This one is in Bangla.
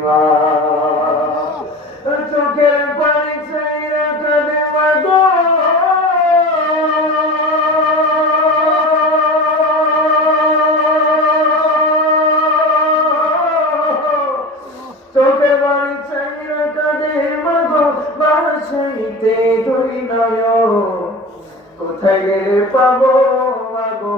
মা চোখের পানি চাইরা কাঁদে মা গো চোখের পানি চাইরা কাঁদে মা গো বাসাইতে দুই নয়ন কোথায় গেলে পাবো মা গো